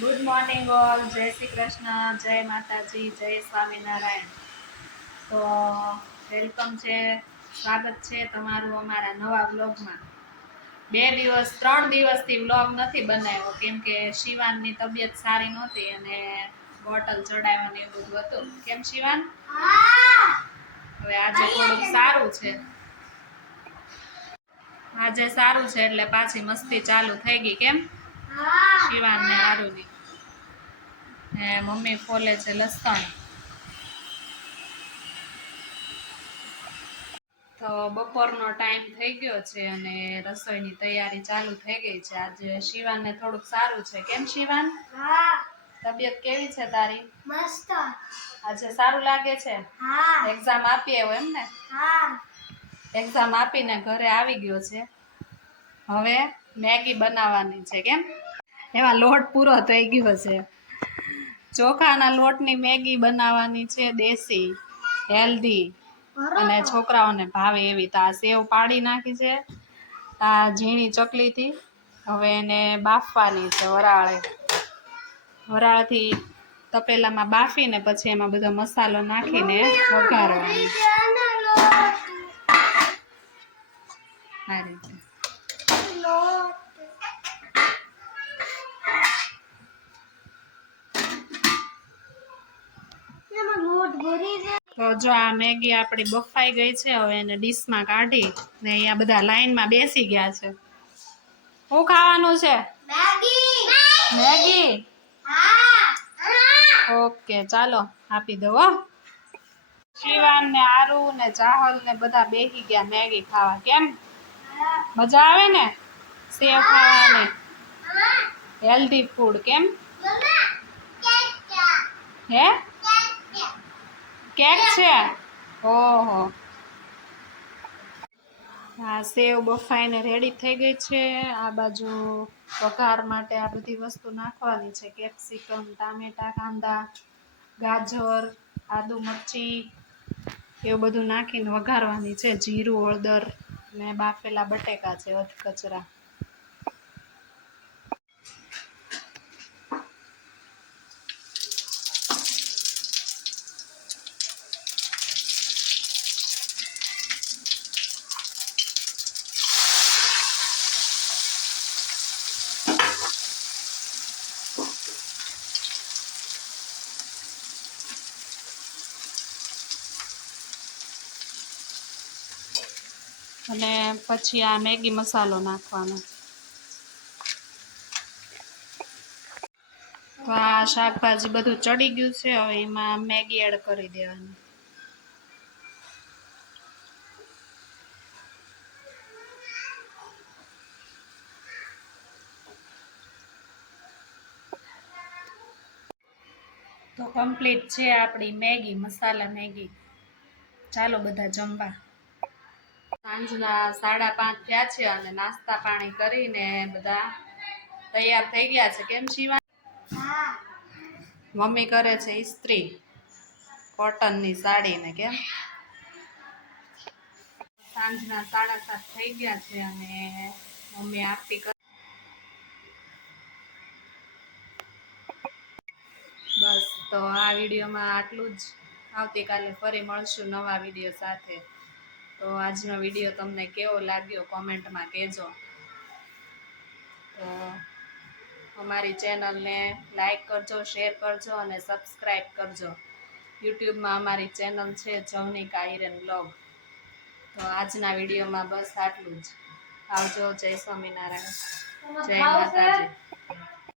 Good morning all, જય શ્રી કૃષ્ણ, જય માતાજી, જય સ્વામિનારાયણ. તો વેલકમ છે, સ્વાગત છે તમારું અમારા નવા વ્લોગમાં. 3 દિવસથી વ્લોગ નથી બનાવ્યો કેમ કે શિવાનની તબિયત સારી નહોતી અને બોટલ ચડાવવાનું એવું બધું હતું. કેમ શિવાન? હવે આજે થોડુંક સારું છે. આજે સારું છે એટલે પાછી મસ્તી ચાલુ થઈ ગઈ. કેમ શિવાન ને આરુની મમ્મી ફોલે છે લસણ. તો બપોરનો ટાઈમ થઈ ગયો છે અને રસોઈની તૈયારી ચાલુ થઈ ગઈ છે. આજે શિવાનને થોડુંક સારું છે. કેમ શિવાન? તબિયત કેવી છે તારી? મસ્ત. આજે સારું લાગે છે? એક્ઝામ આપી આવ્યો એમ ને? એક્ઝામ આપીને ઘરે આવી ગયો છે. હવે મેગી બનાવવાની છે. કેમ? એમાં લોટ પૂરો થઈ ગયો છે. ચોખાના લોટની મેગી બનાવવાની છે, દેશી, હેલ્ધી અને છોકરાઓને ભાવે એવી. તો આ સેવ પાડી નાખી છે આ ઝીણી ચકલીથી. હવે એને બાફવાની છે વરાળથી તપેલામાં બાફીને પછી એમાં બધો મસાલો નાખીને વઘારવાની. આ રીતે તો જો આ મેગી આપણી બફાઈ ગઈ છે. હવે એને ડીશમાં કાઢી ને અહીંયા બધા લાઈનમાં બેસી ગયા છે. શું ખાવાનું છે? મેગી. ઓકે, ચાલો આપી દો. શિવાન ને આરુ ને ચાહલ ને બધા બેસી ગયા મેગી ખાવા. કેમ મજા આવે ને સેવ ખાવાની? Healthy food. કેમ હે કેક છે? ઓહો. આ સેવ બફાઈને રેડી થઈ ગઈ છે. આ બાજુ વઘાર માટે આ બધી વસ્તુ નાખવાની છે. કેપ્સિકમ, ટામેટા, કાંદા, ગાજર, આદુ, મરચી એવું બધું નાખીને વઘારવાની છે. જીરું, હળદર ને બાફેલા બટેકા છે, અધકચરા. અને પછી આ મેગી મસાલો નાખવાનો. તો આ શાકભાજી બધું ચડી ગયું છે. હવે એમાં મેગી એડ કરી દેવાની. તો કમ્પ્લીટ છે આપણી મેગી, મસાલા મેગી. ચાલો બધા જમવા. સાંજના 5:30 થયા છે અને નાસ્તા પાણી કરીને બધા તૈયાર થઈ ગયા છે. કેમ શિવા? મમ્મી કરે છે ઇસ્ત્રી કોટનની સાડીને. કેમ સાંજના 7:30 થઈ ગયા છે અને મમ્મી આરતી કરે. બસ, તો આ વિડીયોમાં આટલું જ. આવતીકાલે ફરી મળશું નવા વિડીયો સાથે. તો આજનો વિડીયો તમને કેવો લાગ્યો કોમેન્ટમાં કહેજો. તો અમારી ચેનલને લાઈક કરજો, શેર કરજો અને સબસ્ક્રાઈબ કરજો. યુટ્યુબમાં અમારી ચેનલ છે જવનિકા આયરન બ્લોગ. તો આજના વિડીયોમાં બસ આટલું જ. આવજો. જય સ્વામિનારાયણ, જય માતાજી.